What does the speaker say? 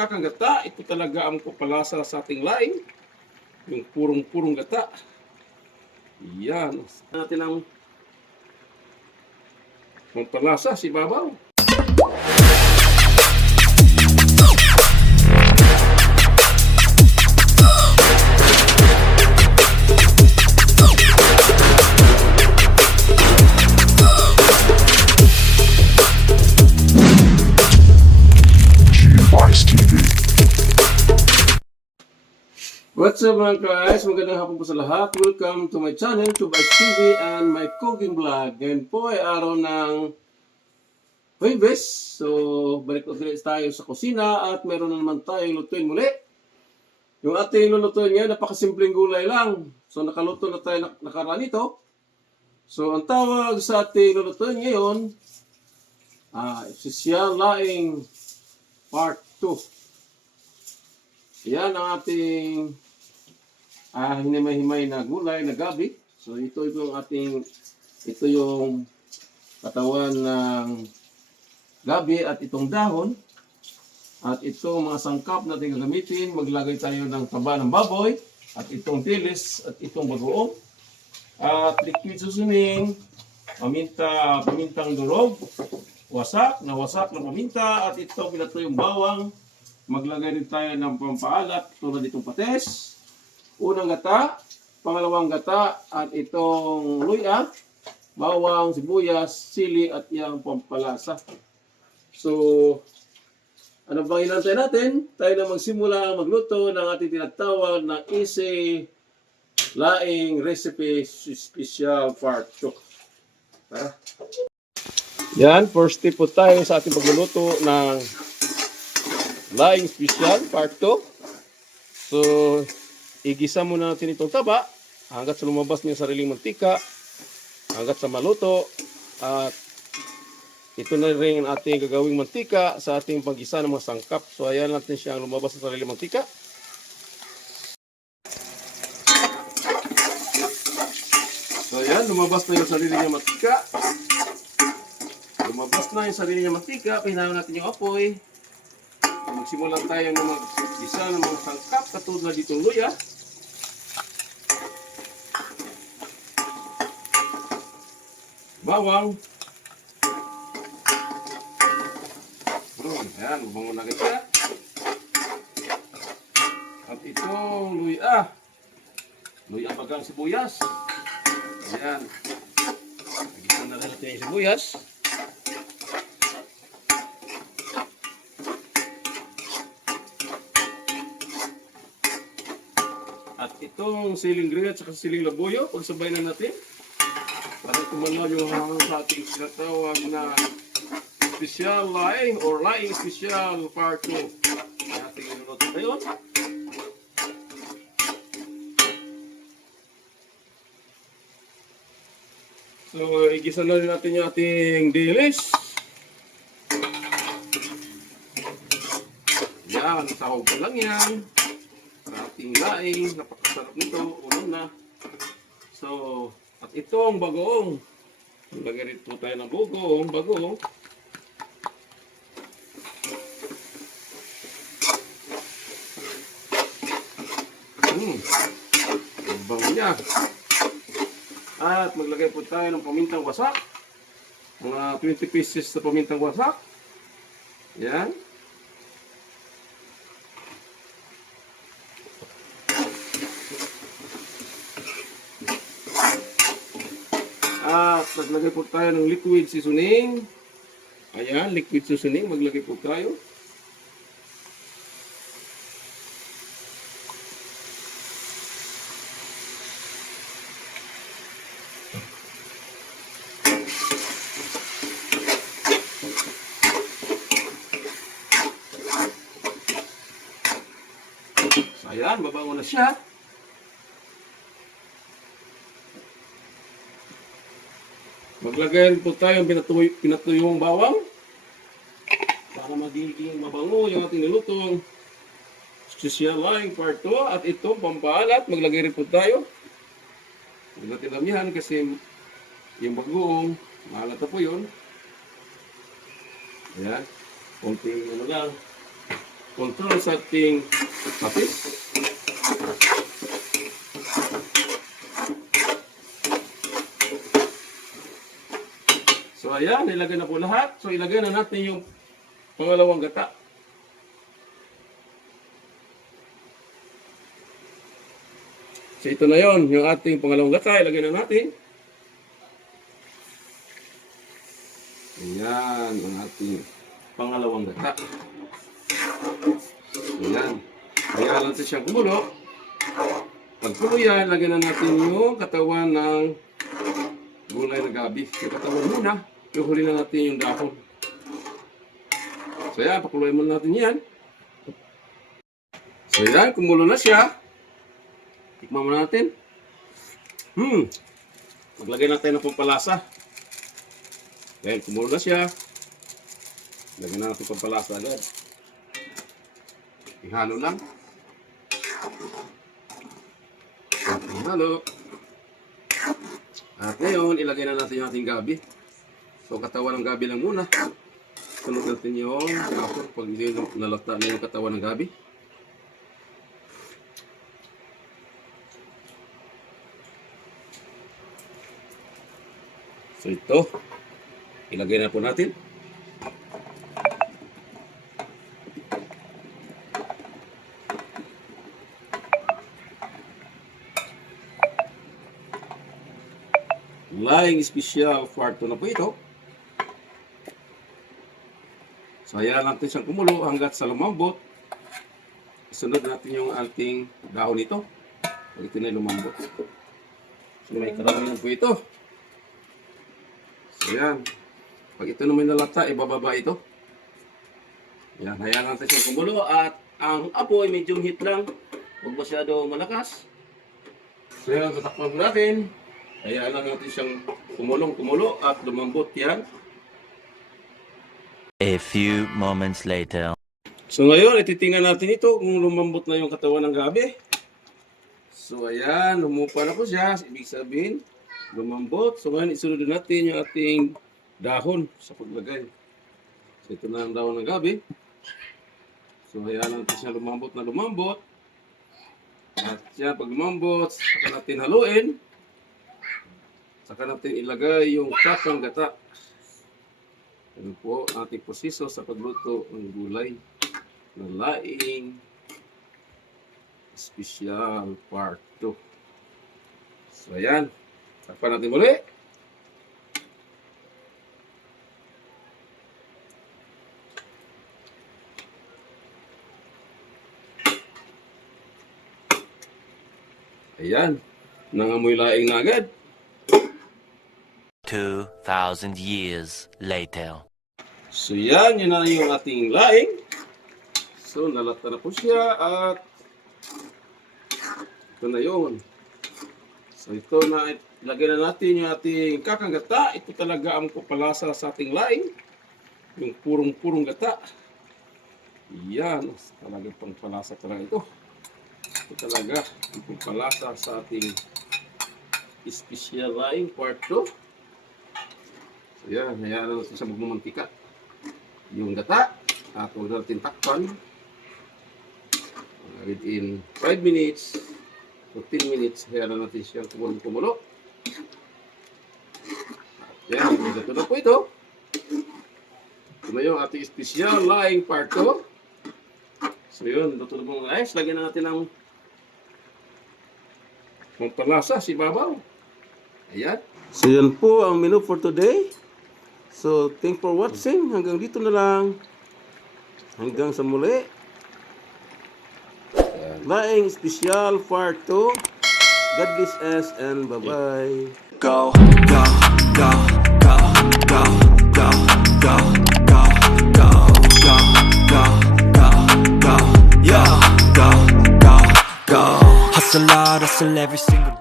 mantika kang gata, ito talaga ang papalasa sa ating laing. Yung purong-purong gata. Yan. Natin ang pampalasa si babaw. What's up mga guys? Magandang hapon po sa lahat. Welcome to my channel, Tubice TV and my cooking vlog. Ngayon po ay araw ng Huwebes. So, balik ulit tayo sa kusina at meron na naman tayong lutuin muli. Yung ating lulutuin ngayon, napakasimpleng gulay lang. So, nakaluto na tayo nakaraan ito. So, ang tawag sa ating lulutuin ngayon, Espesyal Laing Part 2. Yan ang ating hinimay-himay na gulay na gabi. So ito yung katawan ng gabi at itong dahon. At itong mga sangkap natin gagamitin, maglagay tayo ng taba ng baboy at itong tilis at itong bagoong. At liquid seasoning, pamintang durog, wasak na paminta at itong pinatuyong bawang. Maglagay rin tayo ng pampaalat tulad itong pates. Unang gata, pangalawang gata, at itong luya, bawang, sibuyas, sili, at yung pampalasa. So, ano bang inantay natin? Tayo na magsimula magluto ng ating tinatawag na easy laing recipe special part 2. Tara. Yan, first tip po tayo sa ating pagluluto ng laing special part 2. So, igisa muna natin itong taba hanggat sa lumabas niya sariling mantika, hanggat sa maluto. At ito na rin ang ating gagawing mantika sa ating paggisa ng mga sangkap. So ayan natin siyang lumabas sa sariling mantika. So ayan, lumabas na yung sarili niya mantika. Pinahaw natin yung apoy. Magsimulan tayo na mag-isa ng mga sangkap katulad na ditong luya. Bawang. Ayan, mabango na kita. At itong luya. Luya bagang sibuyas. Ayan. Nagisa na rin natin yung sibuyas. At itong siling green at saka siling labuyo, pagsabay na natin para tumanaw yung hanggang sa ating sinatawag na special laing or laing special part 2. Ating iluluto ngayon. So, igisa na rin natin yung ating dilis. Yan, sahog pa lang yan. Ating laing, napakasarap nito, ulam na. So, at itong bagoong. Lagay rin po tayo ng bagoong. Ang bango niya. At maglagay po tayo ng pamintang wasak. Mga 20 pieces na pamintang wasak. Yan. At maglagay po tayo ng liquid seasoning. Ayan, liquid seasoning. Maglagay po tayo. So, ayan, mabango na siya. Maglagay po tayo ng pinatuyong bawang para magiging mabango yung ating nilutong special laing part 2. At ito, pampaalat, maglagay rin po tayo. Huwag natin lamihan kasi yung bagoong, maalat na po yun. Ayan, konting ano lang. control sa ating patis. So ayan, ilagay na po lahat. So ilagay na natin yung pangalawang gata. So ito na yon, yung ating pangalawang gata, ilagay na natin. Ayan, ang ating pangalawang gata. Ayan. Ayan natin siyang kumulo. Pag kumulo yan, lagyan na natin yung katawan ng gulay na gabi. Yung katawan muna, yung huli na natin yung dahon. So ayan, pakuluin muna natin yan. So ayan, kumulo na siya. Tikman muna natin. Maglagay natin ng pampalasa. Ayan, kumulo na siya. Lagyan na natin pampalasa agad. Ihalo lang. Ihalo. At ngayon, ilagay na natin yung ating gabi. So, katawan ng gabi lang muna. Sunod natin yung dahon pag nalata na yung katawan ng gabi. So, ito. Ilagay na po natin. Laing special part 2 na po ito. So, hayaan natin siyang kumulo hanggat sa lumambot. Isunod natin yung ating dahon nito. Pag ito na lumambot. So, may karamihan po ito. So, yan. Pag ito naman nalata, ibababa ito. Yan, hayaan natin siyang kumulo at ang apoy medium heat lang. Huwag masyado malakas. So, yan, tatakpan natin. Hayaan lang natin siyang kumulo at lumambot yan. A few moments later. So ngayon, ititingnan natin ito kung lumambot na yung katawan ng gabi. So ayan, lumupa na po siya. Ibig sabihin, lumambot. So ngayon, isunod natin yung ating dahon sa paglagay. So ito na ang dahon ng gabi. So hayaan natin siya lumambot na lumambot. At siya, pag lumambot, saka natin haluin. Saka natin ilagay yung kakang gata. Ano po ang ating proseso sa pagluto ng gulay na laing special part 2. So ayan, takpan natin muli. Ayan, nangamoy laing na agad. 2,000 years later. So yan, yun na yung ating laing. So nalata na po siya at ito na yun. So ito na, ilagay na natin yung ating kakang gata. Ito talaga ang papalasa sa ating laing. Yung purong-purong gata. Yan, talaga pang palasa talaga ito. Ito talaga ang papalasa sa ating special laing part 2. So yan, hayaan natin siya magmamantika. Yung gata, at huwag natin takpan. Within 5 minutes to 10 minutes, hayaan natin siya kumulo. At yan, ito na po ito. Ito na yung ating special laing part 2. So yun, luto na po mga guys. Lagyan na natin ng pampalasa si babaw. Ayan. So yan po ang menu for today. So, thanks for watching. Hanggang dito na lang. Hanggang sa muli. Laing Special Part 2. God bless us and bye-bye. Go, go, go, go, go, go, go, go, go, go, go, go, go, yeah, go, go, go. Hustle hard, hustle every single day.